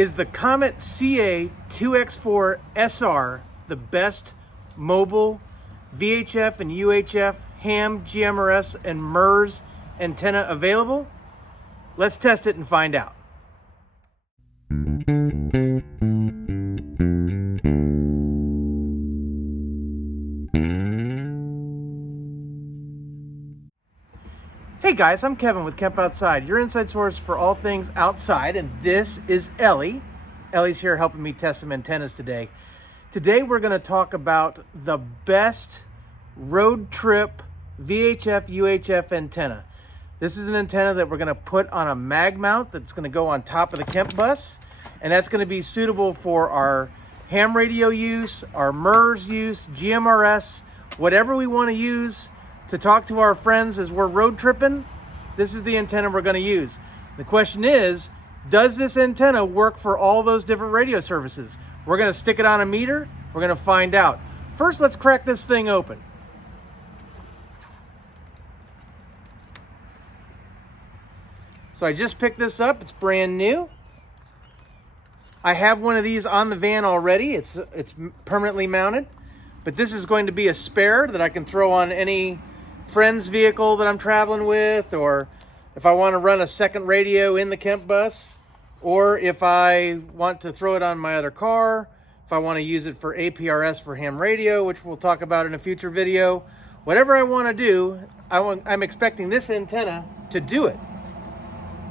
Is the Comet CA-2x4SR the best mobile VHF and UHF ham, GMRS, and MURS antenna available? Let's test it and find out. Hey guys, I'm Kevin with Kemp Outside, your inside source for all things outside, and this is Ellie. Ellie's here helping me test some antennas today. Today we're going to talk about the best road trip VHF, UHF antenna. This is an antenna that we're going to put on a mag mount that's going to go on top of the Kemp bus, and that's going to be suitable for our ham radio use, our MURS use, GMRS, whatever we want to use to talk to our friends as we're road tripping. This is the antenna we're going to use. The question is, does this antenna work for all those different radio services? We're going to stick it on a meter. We're going to find out. First, let's crack this thing open. So I just picked this up. It's brand new. I have one of these on the van already. It's permanently mounted, but this is going to be a spare that I can throw on any friend's vehicle that I'm traveling with, or if I want to run a second radio in the Kemp bus, or if I want to throw it on my other car, if I want to use it for APRS for ham radio, which we'll talk about in a future video. Whatever I want to do, I'm expecting this antenna to do it.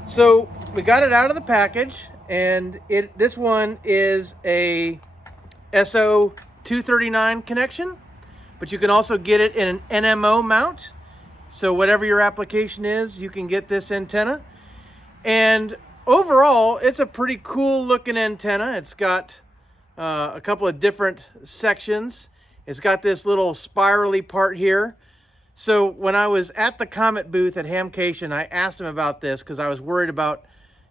So we got it out of the package, and this one is a SO239 connection, but you can also get it in an NMO mount. So whatever your application is, you can get this antenna. And overall, it's a pretty cool looking antenna. It's got a couple of different sections. It's got this little spirally part here. So when I was at the Comet booth at Hamcation, I asked him about this because I was worried about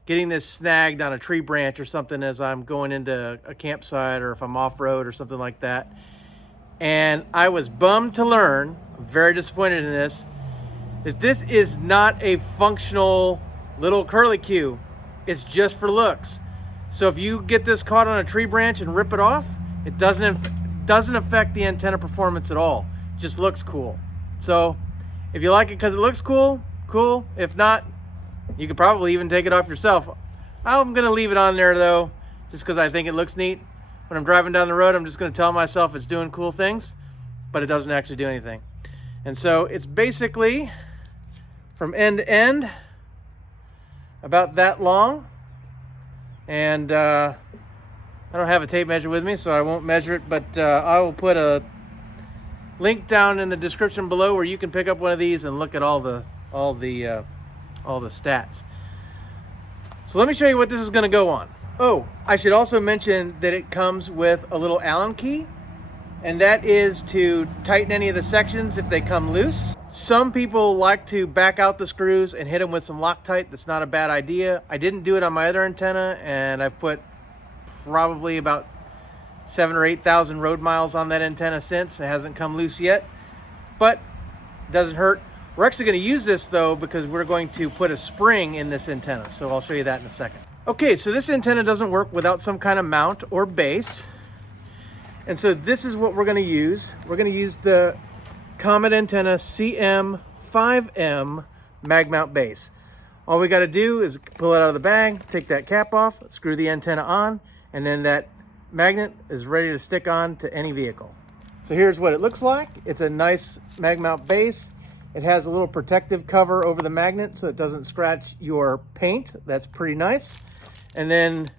getting this snagged on a tree branch or something as I'm going into a campsite, or if I'm off-road or something like that. And I was bummed to learn, I'm very disappointed in this, that this is not a functional little curlicue. It's just for looks. So if you get this caught on a tree branch and rip it off, it doesn't affect the antenna performance at all. It just looks cool. So if you like it because it looks cool, cool. If not, you could probably even take it off yourself. I'm gonna leave it on there though, just because I think it looks neat. When I'm driving down the road, I'm just going to tell myself it's doing cool things, but it doesn't actually do anything. And so it's basically from end to end about that long. And I don't have a tape measure with me, so I won't measure it, but I will put a link down in the description below where you can pick up one of these and look at all the stats. So let me show you what this is going to go on. Oh, I should also mention that it comes with a little Allen key, and that is to tighten any of the sections if they come loose. Some people like to back out the screws and hit them with some Loctite. That's not a bad idea. I didn't do it on my other antenna, and I've put probably about 7,000 or 8,000 road miles on that antenna since. It hasn't come loose yet, but it doesn't hurt. We're actually going to use this though because we're going to put a spring in this antenna, so I'll show you that in a second. Okay, so this antenna doesn't work without some kind of mount or base. And so this is what we're going to use. We're going to use the Comet antenna CM5M mag mount base. All we got to do is pull it out of the bag, take that cap off, screw the antenna on, and then that magnet is ready to stick on to any vehicle. So here's what it looks like. It's a nice mag mount base. It has a little protective cover over the magnet so it doesn't scratch your paint. That's pretty nice. And then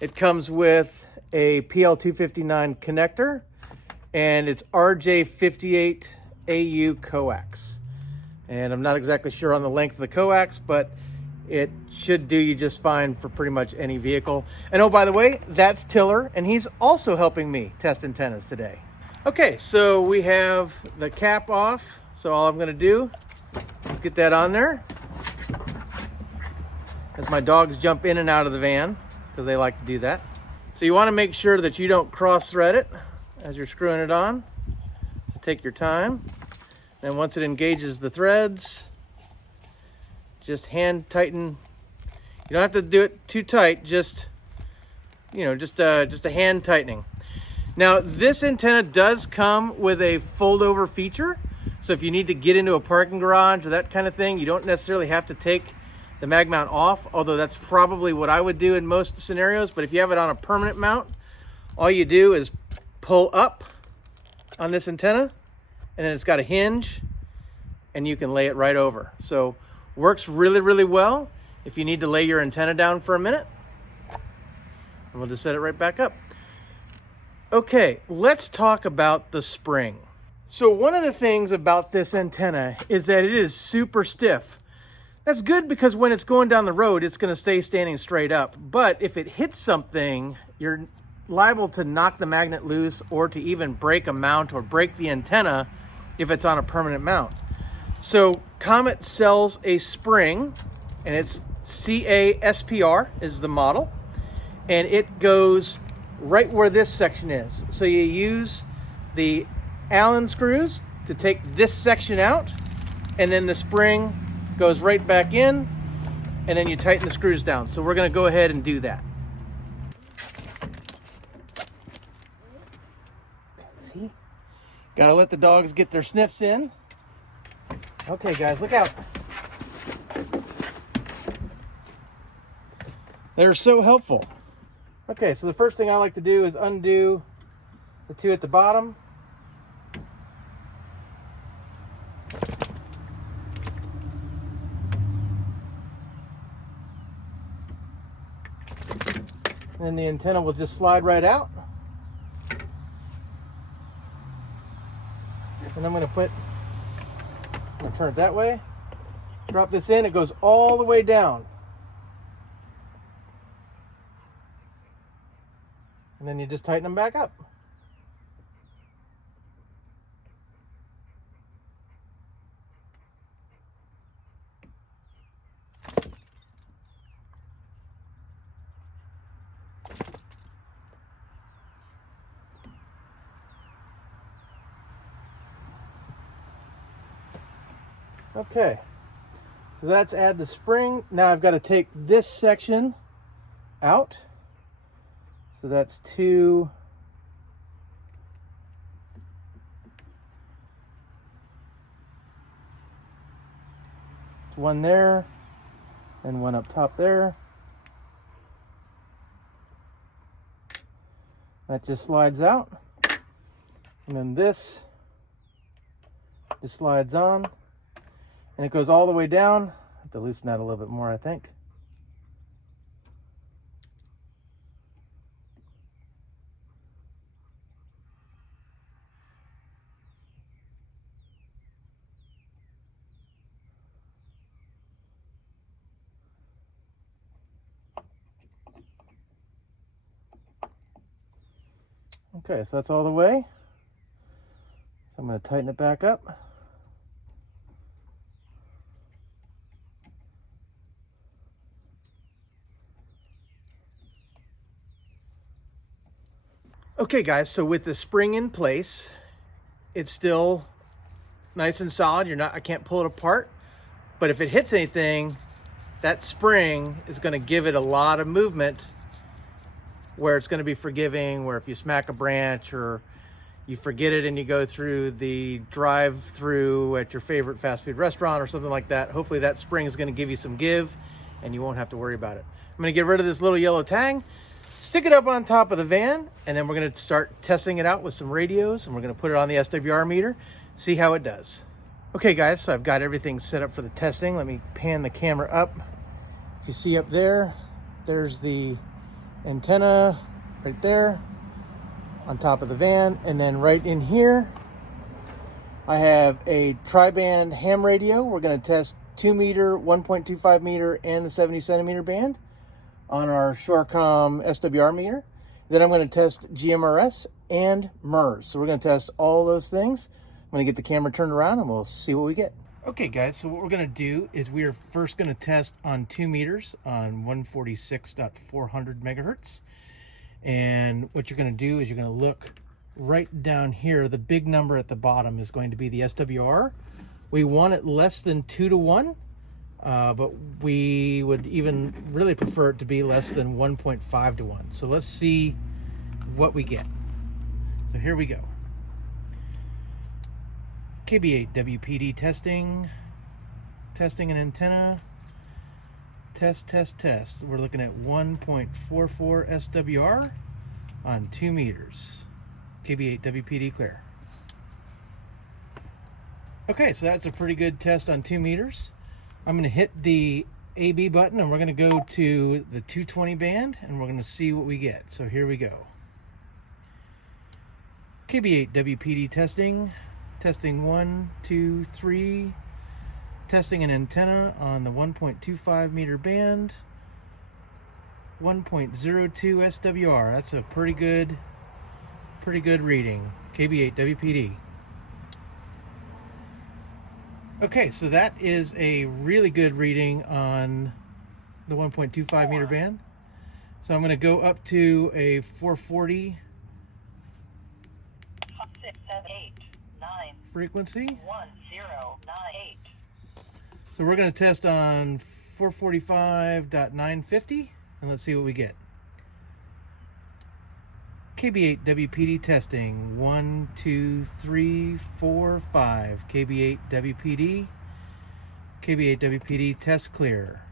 it comes with a PL259 connector, and it's RJ58AU coax. And I'm not exactly sure on the length of the coax, but it should do you just fine for pretty much any vehicle. And oh, by the way, that's Tiller, and he's also helping me test antennas today. Okay, so we have the cap off. So all I'm gonna do is get that on there, as my dogs jump in and out of the van because they like to do that. So you want to make sure that you don't cross thread it as you're screwing it on. So take your time. Then once it engages the threads, just hand tighten. You don't have to do it too tight, just you know, just a hand tightening. Now, this antenna does come with a fold over feature. So if you need to get into a parking garage or that kind of thing, you don't necessarily have to take the mag mount off, although that's probably what I would do in most scenarios. But if you have it on a permanent mount, all you do is pull up on this antenna, and then it's got a hinge, and you can lay it right over. So works really, really well if you need to lay your antenna down for a minute. And we'll just set it right back up. Okay, let's talk about the spring. So one of the things about this antenna is that it is super stiff. That's good because when it's going down the road, it's gonna stay standing straight up. But if it hits something, you're liable to knock the magnet loose or to even break a mount or break the antenna if it's on a permanent mount. So Comet sells a spring, and it's CA-2x4SR is the model, and it goes right where this section is. So you use the Allen screws to take this section out, and then the spring goes right back in, and then you tighten the screws down. So we're gonna go ahead and do that. See? Gotta let the dogs get their sniffs in. Okay guys, look out. They're so helpful. Okay, so the first thing I like to do is undo the two at the bottom. And then the antenna will just slide right out. And I'm going to turn it that way. Drop this in, it goes all the way down. And then you just tighten them back up. Okay, so that's add the spring. Now I've got to take this section out. So that's two. One there and one up top there. That just slides out. And then this just slides on. And it goes all the way down. I have to loosen that a little bit more, I think. Okay, so that's all the way. So I'm going to tighten it back up. Okay guys, so with the spring in place, it's still nice and solid. I can't pull it apart, but if it hits anything, that spring is going to give it a lot of movement where it's going to be forgiving, where if you smack a branch or you forget it and you go through the drive-through at your favorite fast food restaurant or something like that, hopefully that spring is going to give you some give and you won't have to worry about it. I'm going to get rid of this little yellow tag, stick it up on top of the van, and then we're going to start testing it out with some radios, and we're going to put it on the SWR meter, see how it does. Okay guys, so I've got everything set up for the testing. Let me pan the camera up. If you see up there, there's the antenna right there on top of the van, and then right in here I have a tri-band ham radio. We're going to test 2 meter, 1.25 meter, and the 70 centimeter band on our Shorecom SWR meter. Then I'm going to test GMRS and MURS. So we're going to test all those things. I'm going to get the camera turned around and we'll see what we get. Okay guys, so what we're going to do is we are first going to test on 2 meters on 146.400 megahertz. And what you're going to do is you're going to look right down here. The big number at the bottom is going to be the SWR. We want it less than 2 to 1. but we would even really prefer it to be less than 1.5 to 1. So let's see what we get. So here we go. KB8WPD testing an antenna, test. We're looking at 1.44 SWR on 2 meters. KB8WPD clear. Okay, so that's a pretty good test on 2 meters. I'm going to hit the AB button and we're going to go to the 220 band and we're going to see what we get. So here we go. KB8WPD testing 1, 2, 3. Testing an antenna on the 1.25 meter band, 1.02 SWR. That's a pretty good reading. KB8WPD. Okay, so that is a really good reading on the 1.25 meter band. So I'm going to go up to a 440 6, 7, 8, 9, frequency. 1098. So we're going to test on 445.950 and let's see what we get. KB8WPD testing 1, 2, 3, 4, 5. KB8WPD test clear.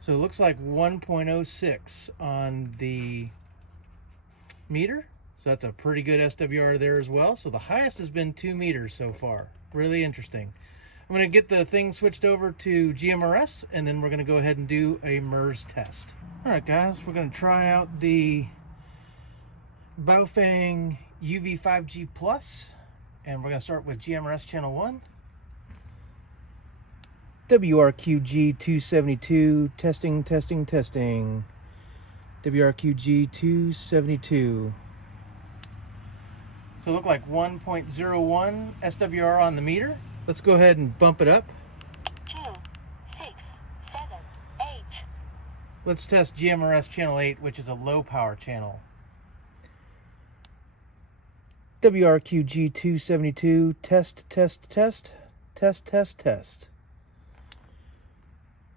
So it looks like 1.06 on the meter. So that's a pretty good SWR there as well. So the highest has been 2 meters so far. Really interesting. I'm going to get the thing switched over to GMRS and then we're going to go ahead and do a MURS test. Alright guys, we're going to try out the Baofeng UV5G Plus and we're going to start with GMRS channel 1. WRQG272 testing. WRQG272. So it looked like 1.01 SWR on the meter. Let's go ahead and bump it up. 2, 6, 7, 8. Let's test GMRS channel 8, which is a low power channel. WRQG272 test.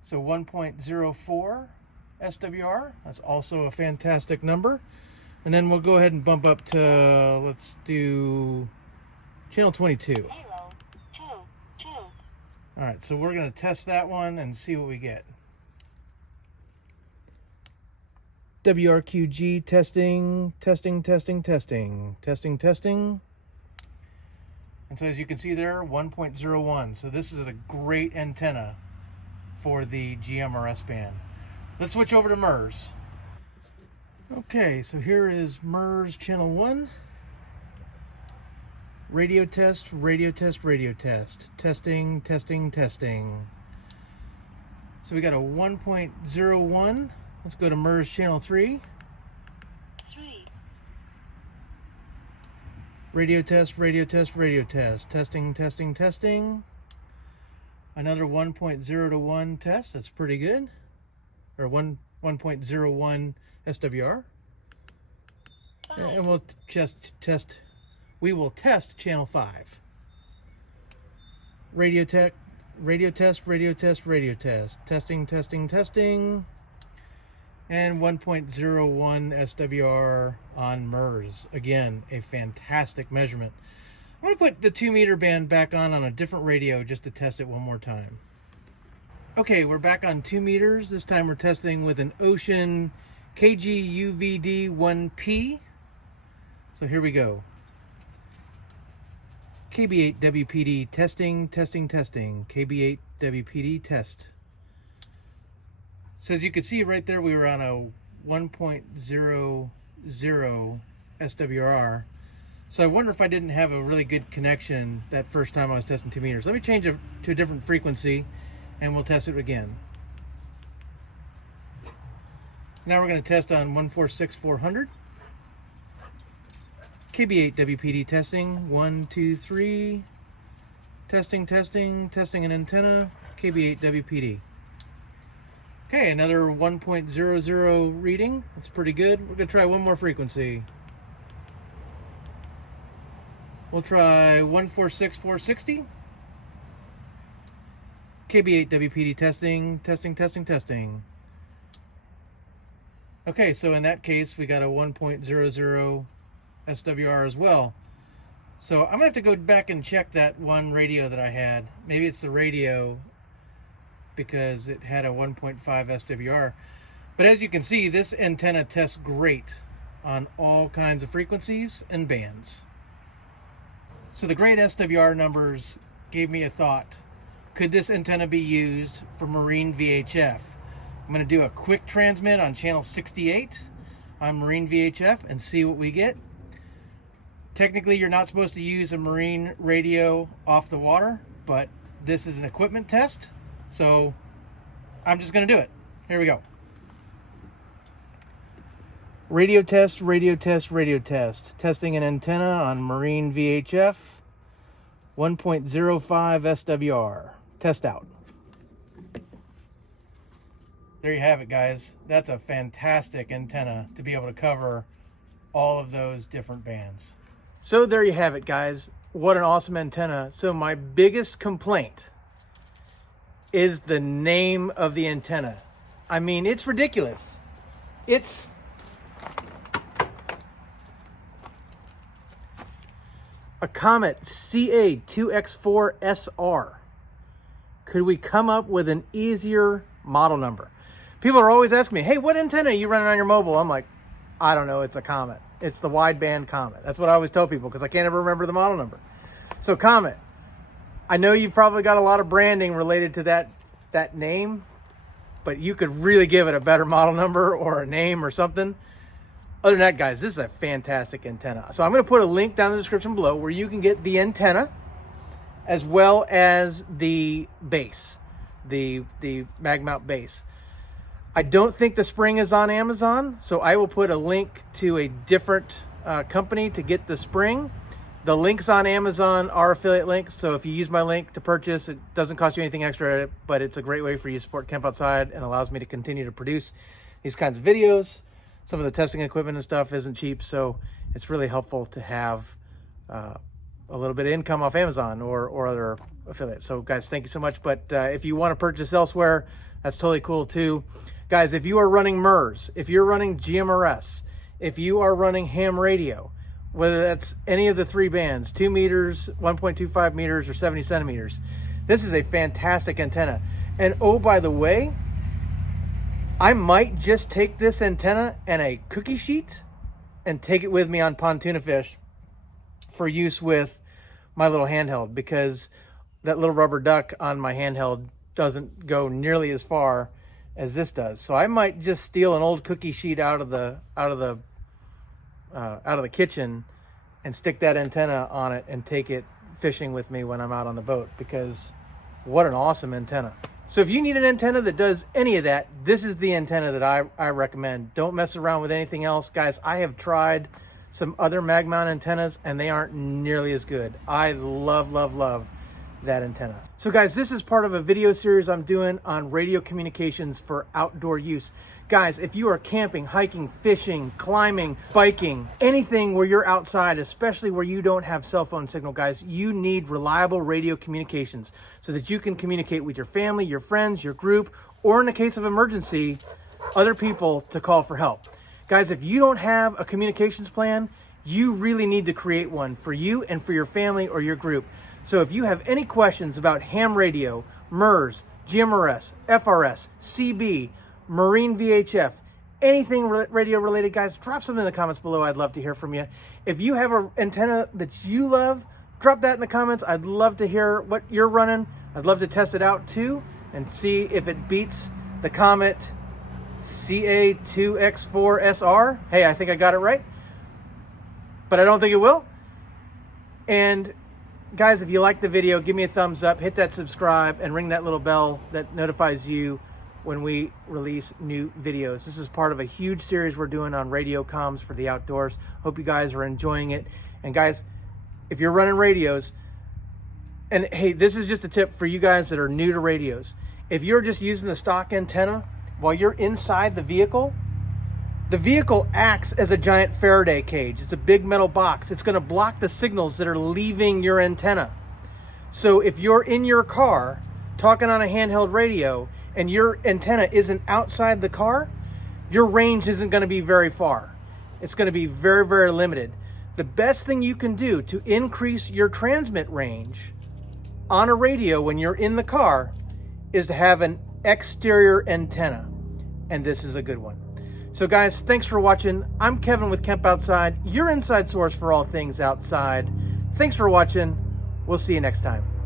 So 1.04 SWR. That's also a fantastic number. And then we'll go ahead and bump up to, let's do channel 22. 0, 2, 2. All right, so we're going to test that one and see what we get. WRQG testing. And so as you can see there, 1.01. So this is a great antenna for the GMRS band. Let's switch over to MURS. Okay, so here is MURS channel 1. Radio test. Testing. So we got a 1.01. Let's go to MURS channel 3. 3. Radio test. Testing. Another 1.0 to 1 test. That's pretty good. Or 1.01 SWR. And we'll test. We will test channel 5. Radio test. Testing. And 1.01 SWR on MURS. Again, a fantastic measurement. I'm going to put the 2 meter band back on a different radio just to test it one more time. Okay, we're back on 2 meters. This time we're testing with an Ocean KG-UVD-1P. So here we go. KB8WPD testing. KB8WPD test. So as you can see right there, we were on a 1.00 SWR. So I wonder if I didn't have a really good connection that first time I was testing 2 meters. Let me change it to a different frequency and we'll test it again. So now we're going to test on 146/400. KB8WPD testing. 1, 2, 3. Testing an antenna. KB8WPD. Okay, another 1.00 reading. That's pretty good. We're going to try one more frequency. We'll try 146/460. KB8WPD testing, testing, testing, testing. Okay, so in that case, we got a 1.00 SWR as well. So I'm gonna have to go back and check that one radio that I had. Maybe it's the radio because it had a 1.5 SWR. But as you can see, this antenna tests great on all kinds of frequencies and bands. So the great SWR numbers gave me a thought. Could this antenna be used for marine VHF? I'm going to do a quick transmit on channel 68 on marine VHF and see what we get. Technically, you're not supposed to use a marine radio off the water, but this is an equipment test, so I'm just going to do it. Here we go. Radio test, radio test, radio test. Testing an antenna on marine VHF, 1.05 SWR. Test out. There you have it, guys. That's a fantastic antenna to be able to cover all of those different bands. So there you have it, guys. What an awesome antenna. So my biggest complaint is the name of the antenna. I mean, it's ridiculous. It's a Comet CA-2x4SR. Could we come up with an easier model number? People are always asking me, hey, what antenna are you running on your mobile? I'm like, I don't know, it's a Comet. It's the wideband Comet. That's what I always tell people because I can't ever remember the model number. So Comet, I know you've probably got a lot of branding related to that name, but you could really give it a better model number or a name or something. Other than that, guys, this is a fantastic antenna. So I'm going to put a link down in the description below where you can get the antenna as well as the base, the mag mount base. I don't think the spring is on Amazon, so I will put a link to a different company to get the spring. The links on Amazon are affiliate links, so if you use my link to purchase, it doesn't cost you anything extra, but it's a great way for you to support Camp Outside and allows me to continue to produce these kinds of videos. Some of the testing equipment and stuff isn't cheap, so it's really helpful to have a little bit of income off Amazon or other affiliates. So guys, thank you so much. But if you want to purchase elsewhere, that's totally cool too. Guys, if you are running MURS, if you're running GMRS, if you are running ham radio, whether that's any of the three bands, 2 meters, 1.25 meters, or 70 centimeters, this is a fantastic antenna. And oh, by the way, I might just take this antenna and a cookie sheet and take it with me on pontoon fish for use with my little handheld, because that little rubber duck on my handheld doesn't go nearly as far as this does. So I might just steal an old cookie sheet out of the kitchen and stick that antenna on it and take it fishing with me when I'm out on the boat, because what an awesome antenna. So if you need an antenna that does any of that, this is the antenna that I recommend. Don't mess around with anything else. Guys, I have tried some other mag mount antennas and they aren't nearly as good. I love, love, love that antenna. So guys, this is part of a video series I'm doing on radio communications for outdoor use. Guys, if you are camping, hiking, fishing, climbing, biking, anything where you're outside, especially where you don't have cell phone signal, guys, you need reliable radio communications so that you can communicate with your family, your friends, your group, or in the case of emergency, other people to call for help. Guys, if you don't have a communications plan, you really need to create one for you and for your family or your group. So if you have any questions about ham radio, MURS, GMRS, FRS, CB, marine VHF, anything radio related, guys, drop something in the comments below. I'd love to hear from you. If you have an antenna that you love, drop that in the comments. I'd love to hear what you're running. I'd love to test it out too and see if it beats the Comet CA-2x4SR. Hey, I think I got it right, but I don't think it will. And guys, if you like the video, give me a thumbs up, hit that subscribe, and ring that little bell that notifies you when we release new videos. This is part of a huge series we're doing on radio comms for the outdoors. Hope you guys are enjoying it. And guys, if you're running radios, and hey, this is just a tip for you guys that are new to radios. If you're just using the stock antenna while you're inside the vehicle acts as a giant Faraday cage. It's a big metal box. It's going to block the signals that are leaving your antenna. So if you're in your car talking on a handheld radio and your antenna isn't outside the car, your range isn't going to be very far. It's going to be very, very limited. The best thing you can do to increase your transmit range on a radio when you're in the car is to have an exterior antenna. And this is a good one. So guys, thanks for watching. I'm Kevin with Kemp Outside, your inside source for all things outside. Thanks for watching. We'll see you next time.